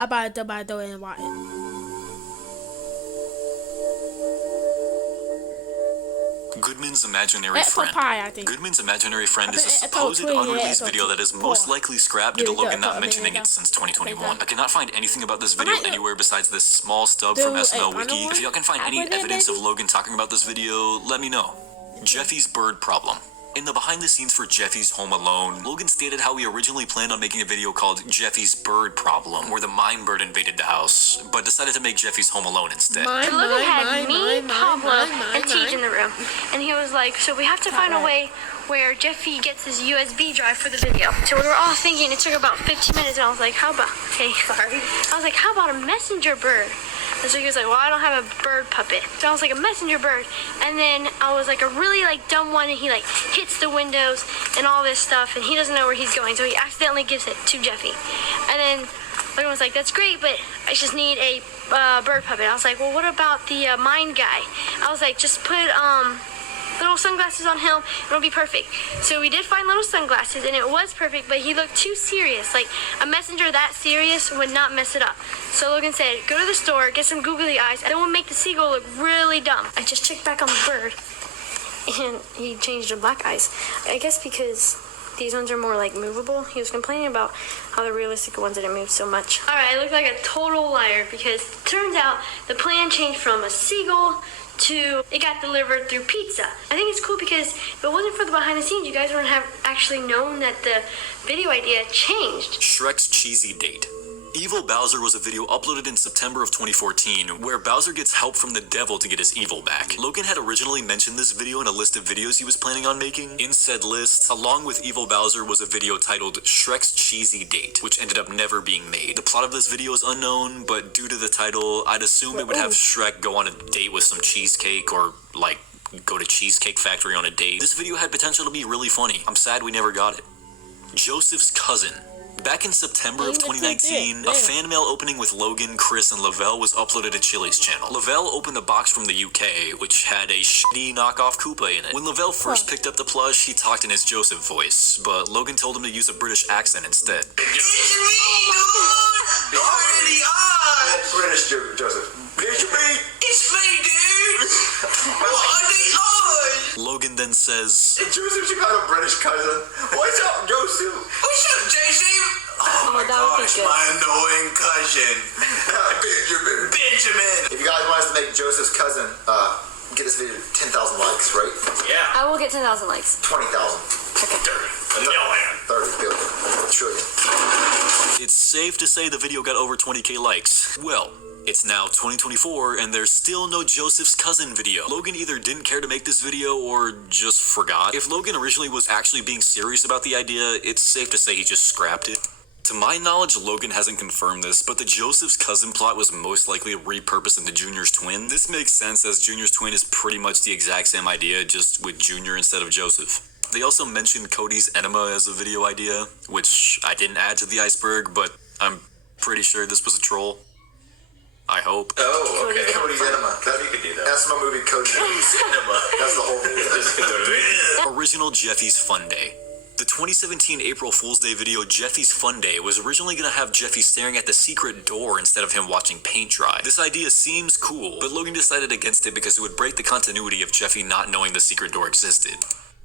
about the way and watch it. Goodman's imaginary friend. I think. Goodman's imaginary friend is a It's supposed tweet, unreleased yeah, video that is most likely scrapped due to Logan not mentioning it since 2021. I cannot find anything about this video anywhere besides this small stub from SNL Wiki. If y'all can find any evidence of Logan talking about this video, let me know. Jeffy's bird problem. In the behind the scenes for Jeffy's Home Alone, Logan stated how he originally planned on making a video called Jeffy's Bird Problem, where the mine bird invaded the house, but decided to make Jeffy's Home Alone instead. Logan had me, Pablo, and Tej in the room, and he was like, so we have to find a way where Jeffy gets his USB drive for the video. So we were all thinking, it took about 15 minutes, and I was like, how about, okay, sorry. I was like, how about a messenger bird? And so he was like, well, I don't have a bird puppet. So I was like, a messenger bird. And then I was like, a really dumb one, and he hits the windows and all this stuff, and he doesn't know where he's going. So he accidentally gives it to Jeffy. And then Logan was like, that's great, but I just need a bird puppet. I was like, well, what about the mine guy? I was like, just put little sunglasses on him, it'll be perfect. So we did find little sunglasses, and it was perfect, but he looked too serious. Like, a messenger that serious would not mess it up. So Logan said, go to the store, get some googly eyes, and then we'll make the seagull look really dumb. I just checked back on the bird, and he changed to black eyes. I guess because these ones are more movable. He was complaining about how the realistic ones didn't move so much. All right, I look like a total liar because it turns out the plan changed from a seagull to it got delivered through pizza. I think it's cool because if it wasn't for the behind the scenes, you guys wouldn't have actually known that the video idea changed. Shrek's cheesy date. Evil Bowser was a video uploaded in September of 2014 where Bowser gets help from the devil to get his evil back. Logan had originally mentioned this video in a list of videos he was planning on making. In said list, along with Evil Bowser, was a video titled Shrek's Cheesy Date, which ended up never being made. The plot of this video is unknown, but due to the title, I'd assume it would have Shrek go on a date with some cheesecake or go to Cheesecake Factory on a date. This video had potential to be really funny. I'm sad we never got it. Joseph's cousin. Back in September of 2019, a fan mail opening with Logan, Chris, and Lavelle was uploaded to Chili's channel. Lavelle opened a box from the UK, which had a shitty knockoff Koopa in it. When Lavelle first picked up the plush, he talked in his Joseph voice, but Logan told him to use a British accent instead. It's me, dude! Already on! British Joseph. It's me, dude! What are they on? Logan then says, Hey, Joseph, you got a British cousin. What's up, Joseph? What's up, Joseph? Oh my that would be gosh, good. my annoying cousin. Benjamin! If you guys want us to make Joseph's cousin, get this video 10,000 likes, right? Yeah. I will get 10,000 likes. 20,000. 30. A million. 30 billion. Trillion. it's safe to say the video got over 20k likes. Well, it's now 2024 and there's still no Joseph's cousin video. Logan either didn't care to make this video or just forgot. If Logan originally was actually being serious about the idea, it's safe to say he just scrapped it. To my knowledge, Logan hasn't confirmed this, but the Joseph's cousin plot was most likely repurposed into Junior's twin. This makes sense as Junior's twin is pretty much the exact same idea, just with Junior instead of Joseph. They also mentioned Cody's enema as a video idea, which I didn't add to the iceberg, but I'm pretty sure this was a troll. I hope. Oh, okay. Cody's enema. You could do that. That's my movie, Cody's enema. That's the whole movie. Original Jeffy's Fun Day. The 2017 April Fool's Day video Jeffy's Fun Day was originally going to have Jeffy staring at the secret door instead of him watching paint dry. This idea seems cool, but Logan decided against it because it would break the continuity of Jeffy not knowing the secret door existed.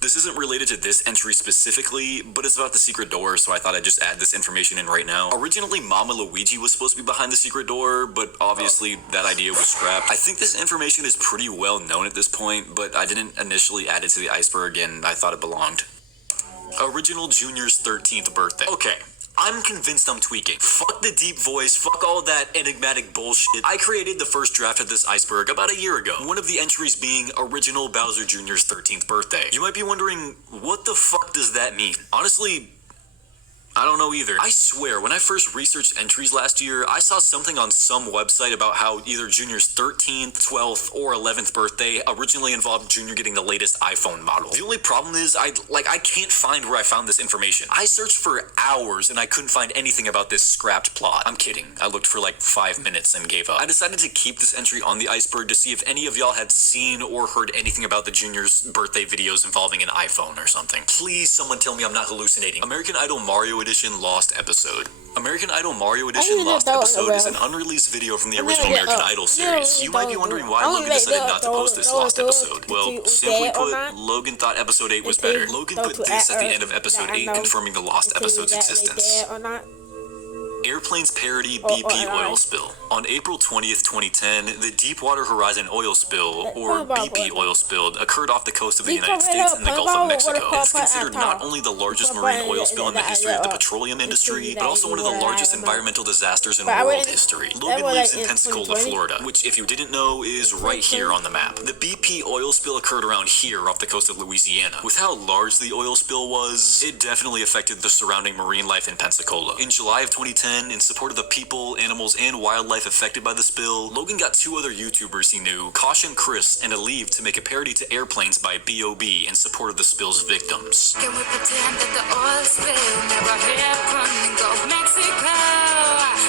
This isn't related to this entry specifically, but it's about the secret door, so I thought I'd just add this information in right now. Originally, Mama Luigi was supposed to be behind the secret door, but obviously that idea was scrapped. I think this information is pretty well known at this point, but I didn't initially add it to the iceberg and I thought it belonged. Original Junior's 13th birthday. Okay, I'm convinced I'm tweaking. Fuck the deep voice, fuck all that enigmatic bullshit. I created the first draft of this iceberg about a year ago. One of the entries being Original Bowser Jr.'s 13th birthday. You might be wondering, what the fuck does that mean? Honestly, I don't know either. I swear, when I first researched entries last year, I saw something on some website about how either Junior's 13th, 12th, or 11th birthday originally involved Junior getting the latest iPhone model. The only problem is, I can't find where I found this information. I searched for hours and I couldn't find anything about this scrapped plot. I'm kidding. I looked for 5 minutes and gave up. I decided to keep this entry on the iceberg to see if any of y'all had seen or heard anything about the Junior's birthday videos involving an iPhone or something. Please, someone tell me I'm not hallucinating. American Idol Mario Edition Edition Lost Episode. American Idol Mario Edition Lost Episode is an unreleased video from the original American Idol series. You might be wondering why Logan decided not to post this Lost episode. Well, simply put, Logan thought episode 8 was better. Logan put this at the end of episode 8, confirming the Lost episode's existence. Airplanes parody BP oil spill. On April 20th, 2010, the Deepwater Horizon oil spill, or BP oil spill, occurred off the coast of the United States in the Gulf of Mexico. It's considered not only the largest marine oil spill in the history of the petroleum industry, but also one of the largest environmental disasters in world history. Logan lives in Pensacola, Florida, which, if you didn't know, is right here on the map. The BP oil spill occurred around here off the coast of Louisiana. With how large the oil spill was, it definitely affected the surrounding marine life in Pensacola. In July of 2010, in support of the people, animals, and wildlife affected by the spill, Logan got two other YouTubers he knew, Caution Chris and Aleve, to make a parody to Airplanes by B.O.B. in support of the spill's victims. Can we pretend that the oil spill never happened in Gulf Mexico?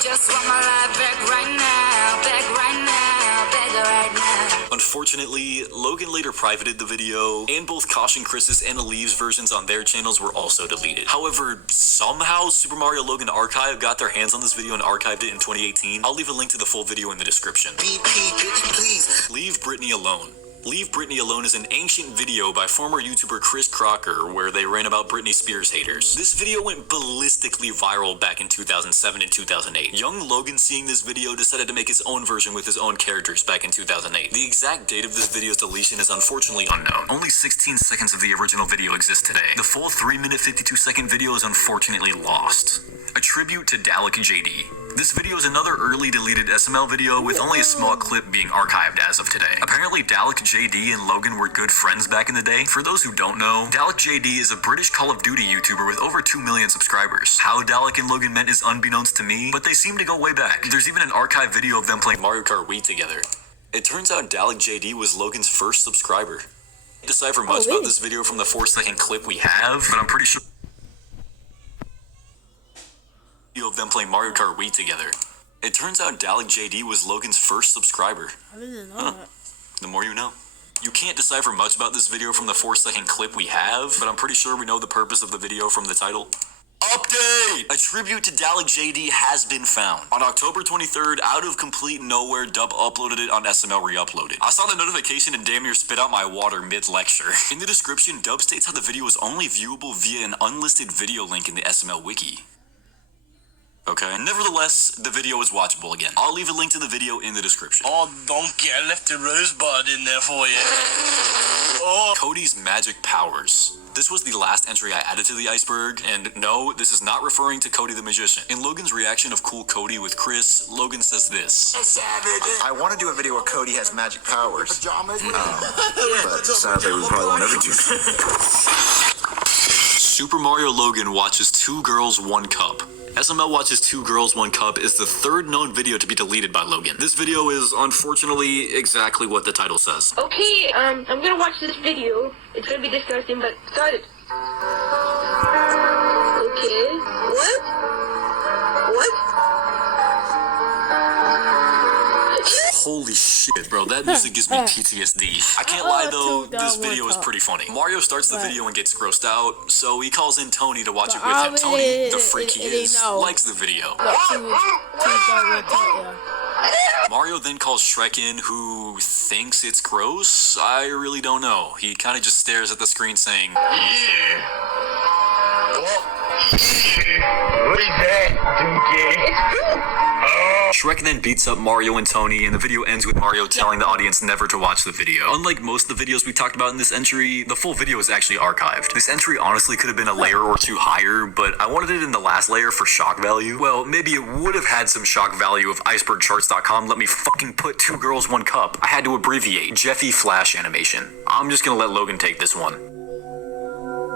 Just want my life back right now, back right now, back right now. Unfortunately, Logan later privated the video, and both Caution Chris's and Aleve's versions on their channels were also deleted. However, somehow Super Mario Logan Archive got their hands on this video and archived it in 2018. I'll leave a link to the full video in the description. BP, bitch, please. Leave Britney Alone. Leave Britney Alone is an ancient video by former YouTuber Chris Crocker where they ran about Britney Spears haters. This video went ballistically viral back in 2007 and 2008. Young Logan, seeing this video, decided to make his own version with his own characters back in 2008. The exact date of this video's deletion is unfortunately unknown. Only 16 seconds of the original video exists today. The full 3-minute 52-second video is unfortunately lost. A tribute to Dalek JD. This video is another early deleted SML video with only a small clip being archived as of today. Apparently Dalek JD and Logan were good friends back in the day. For those who don't know, Dalek JD is a British Call of Duty YouTuber with over 2 million subscribers. How Dalek and Logan met is unbeknownst to me, but they seem to go way back. There's even an archive video of them playing Mario Kart Wii together. It turns out Dalek JD was Logan's first subscriber. I can't decipher much about this video from the 4-second clip we have, but I'm pretty sure of them playing Mario Kart Wii together. It turns out Dalek JD was Logan's first subscriber. I didn't know that. The more you know. You can't decipher much about this video from the 4-second clip we have, but I'm pretty sure we know the purpose of the video from the title. Update! A tribute to Dalek JD has been found. On October 23rd, out of complete nowhere, Dub uploaded it on SML re-uploaded. I saw the notification and damn near spit out my water mid-lecture. In the description, Dub states how the video is only viewable via an unlisted video link in the SML wiki. Okay. Nevertheless, the video is watchable again. I'll leave a link to the video in the description. Oh, donkey, I left a rosebud in there for you. Oh. Cody's magic powers. This was the last entry I added to the iceberg, and no, this is not referring to Cody the Magician. In Logan's reaction of Cool Cody with Chris, Logan says this. I want to do a video where Cody has magic powers. But it sounds like we probably won't ever do that. Super Mario Logan watches 2 girls, 1 cup. SML watches 2 girls, 1 cup is the third known video to be deleted by Logan. This video is unfortunately exactly what the title says. Okay, I'm gonna watch this video. It's gonna be disgusting, but start it. Okay, what? What? Holy shit, bro, that music gives me PTSD. I can't lie though, this video is pretty funny. Mario starts the video and gets grossed out, so he calls in Tony to watch it with him. Tony, the freak he is, likes the video. Mario then calls Shrek in, who thinks it's gross? I really don't know. He kind of just stares at the screen saying, Yeah. What is that, Dookie? Shrek then beats up Mario and Tony, and the video ends with Mario telling the audience never to watch the video. Unlike most of the videos we talked about in this entry, the full video is actually archived. This entry honestly could have been a layer or 2 higher, but I wanted it in the last layer for shock value. Well, maybe it would have had some shock value if icebergcharts.com let me fucking put 2 girls, 1 cup. I had to abbreviate Jeffy Flash animation. I'm just gonna let Logan take this one.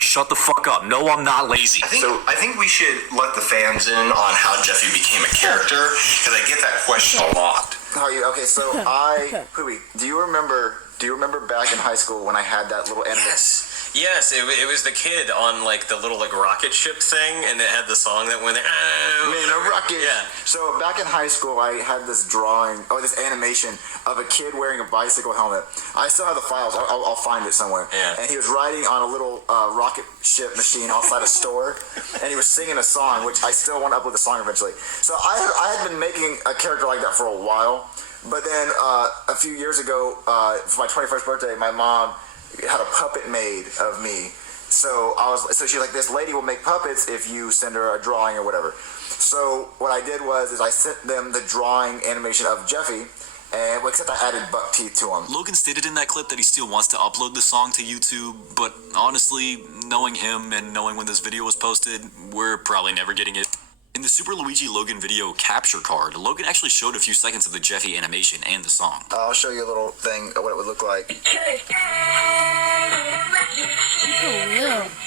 Shut the fuck up. No, I'm not lazy. I think we should let the fans in on how Jeffy became a character, because I get that question a lot. How are you? Okay, so Pooey, do you remember back in high school when I had that little anime? Yes, it was the kid on like the little like rocket ship thing, and it had the song that went. Man, a rocket. Yeah. So back in high school, I had this drawing, this animation of a kid wearing a bicycle helmet. I still have the files. I'll find it somewhere. Yeah. And he was riding on a little rocket ship machine outside a store, and he was singing a song, which I still want to upload the song eventually. So I had been making a character like that for a while, but then a few years ago, for my 21st birthday, my mom had a puppet made of me. So she's like, this lady will make puppets if you send her a drawing or whatever. So what I did was I sent them the drawing animation of Jeffy, and except I added buck teeth to him. Logan stated in that clip that he still wants to upload the song to YouTube, but honestly, knowing him and knowing when this video was posted, we're probably never getting it. In the Super Luigi Logan video capture card, Logan actually showed a few seconds of the Jeffy animation and the song. I'll show you a little thing of what it would look like.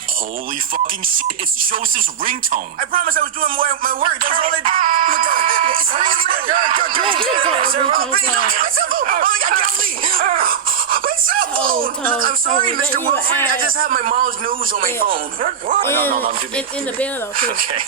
Holy fucking shit, it's Joseph's ringtone. I promise I was doing my work. That was all I did. Oh my god. It's ringing. Oh my god, get my cell phone. Oh my god, get off me. My cell phone. Look, I'm sorry, Mr. Wilfred. I just have my mom's news on my phone. In the bed, too. Okay.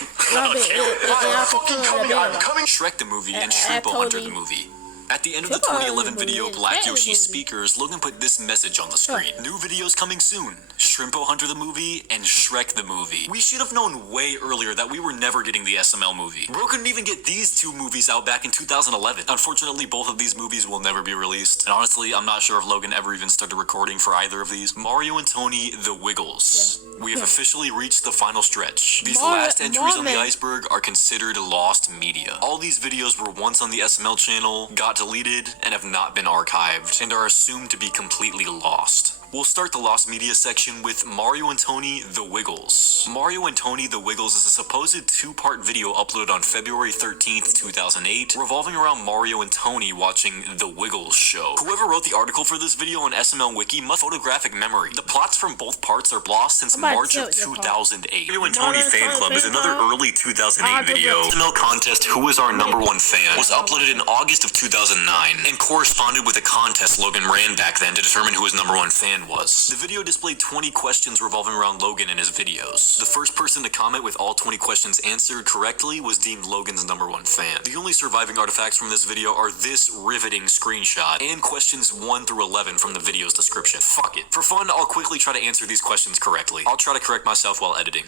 Shrek the movie and Shrimpo Hunter the movie. At the end of the 2011 video Black Yoshi Speakers, Logan put this message on the screen. New videos coming soon. Shrimpo Hunter the movie and Shrek the movie. We should have known way earlier that we were never getting the SML movie. Bro couldn't even get these two movies out back in 2011. Unfortunately, both of these movies will never be released. And honestly, I'm not sure if Logan ever even started recording for either of these. Mario and Tony, The Wiggles. We have officially reached the final stretch. These last entries on the iceberg are considered lost media. All these videos were once on the SML channel, got deleted, and have not been archived, and are assumed to be completely lost. We'll start the lost media section with Mario and Tony, The Wiggles. Mario and Tony, The Wiggles is a supposed two-part video uploaded on February 13th, 2008, revolving around Mario and Tony watching The Wiggles show. Whoever wrote the article for this video on SML Wiki must have photographic memory. The plots from both parts are lost since March of 2008. Mario and Tony Fan Club is another early 2008 video. SML contest Who is Our Number One Fan was uploaded in August of 2009 and corresponded with a contest Logan ran back then to determine who his number one fan was. The video displayed 20 questions revolving around Logan and his videos. The first person to comment with all 20 questions answered correctly was deemed Logan's number one fan. The only surviving artifacts from this video are this riveting screenshot and questions 1 through 11 from the video's description. Fuck it. For fun, I'll quickly try to answer these questions correctly. I'll try to correct myself while editing.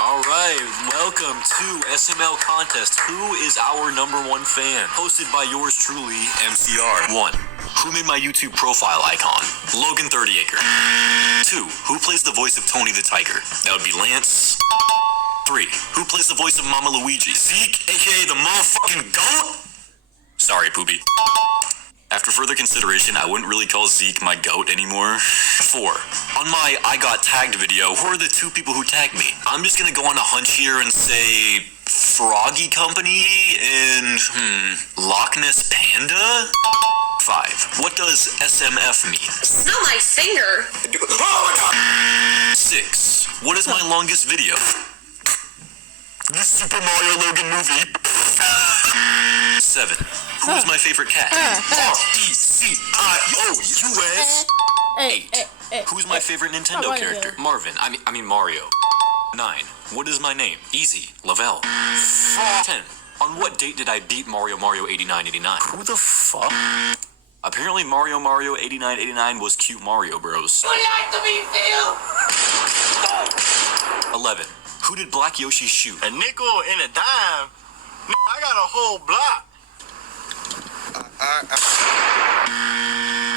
Alright, welcome to SML Contest. Who is our number one fan? Hosted by yours truly, MCR. 1. Who made my YouTube profile icon? Logan 30acre. 2. Who plays the voice of Tony the Tiger? That would be Lance. 3. Who plays the voice of Mama Luigi? Zeke, aka the motherfucking GOAT? Sorry, Poopy. After further consideration, I wouldn't really call Zeke my GOAT anymore. 4. On my I Got Tagged video, who are the 2 people who tagged me? I'm just gonna go on a hunch here and say Froggy Company and, Loch Ness Panda? 5. What does SMF mean? Smell my finger. 6. What is my longest video? The Super Mario Logan movie. 7. Who is my favorite cat? R-E-C-I-O-U-S. 8. Who's my favorite Nintendo character? Marvin. I mean Mario. 9. What is my name? Easy. Lavelle. 10. On what date did I beat Mario 8989? Who the fuck? Apparently Mario 8989 was Cute Mario Bros. Would like to be filled. 11. Who did Black Yoshi shoot? A nickel and a dime. I got a whole block.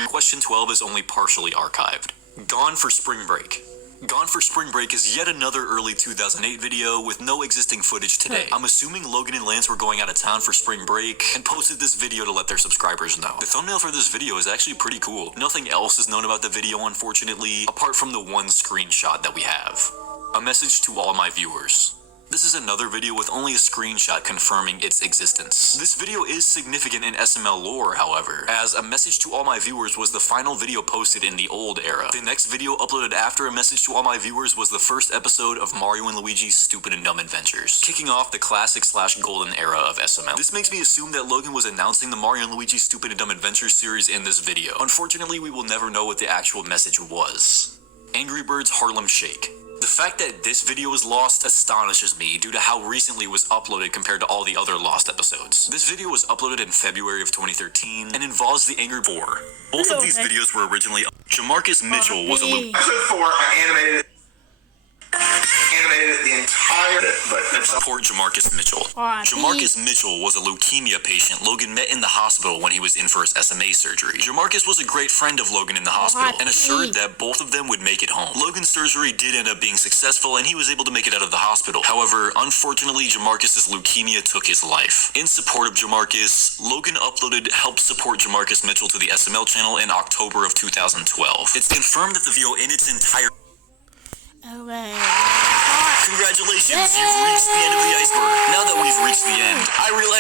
Question 12 is only partially archived. Gone for Spring Break. Gone for Spring Break is yet another early 2008 video with no existing footage today. I'm assuming Logan and Lance were going out of town for spring break and posted this video to let their subscribers know. The thumbnail for this video is actually pretty cool. Nothing else is known about the video, unfortunately, apart from the one screenshot that we have. A message to all my viewers. This is another video with only a screenshot confirming its existence. This video is significant in SML lore, however, as a message to all my viewers was the final video posted in the old era. The next video uploaded after a message to all my viewers was the first episode of Mario and Luigi's Stupid and Dumb Adventures, kicking off the classic/golden era of SML. This makes me assume that Logan was announcing the Mario and Luigi's Stupid and Dumb Adventures series in this video. Unfortunately, we will never know what the actual message was. Angry Birds Harlem Shake. The fact that this video was lost astonishes me due to how recently it was uploaded compared to all the other lost episodes. This video was uploaded in February of 2013 and involves the Angry Boar. Both of these videos were originally Jamarcus Mitchell was a Episode 4, I animated the entire but Support Jamarcus Mitchell. Jamarcus Mitchell was a leukemia patient Logan met in the hospital when he was in for his SMA surgery. Jamarcus was a great friend of Logan in the hospital and assured that both of them would make it home. Logan's surgery did end up being successful and he was able to make it out of the hospital. However, unfortunately, Jamarcus's leukemia took his life. In support of Jamarcus, Logan uploaded Help Support Jamarcus Mitchell to the SML channel in October of 2012. It's confirmed that the video in its entire Okay. Congratulations, you've reached the end of the iceberg. Now that we've reached the end, I realize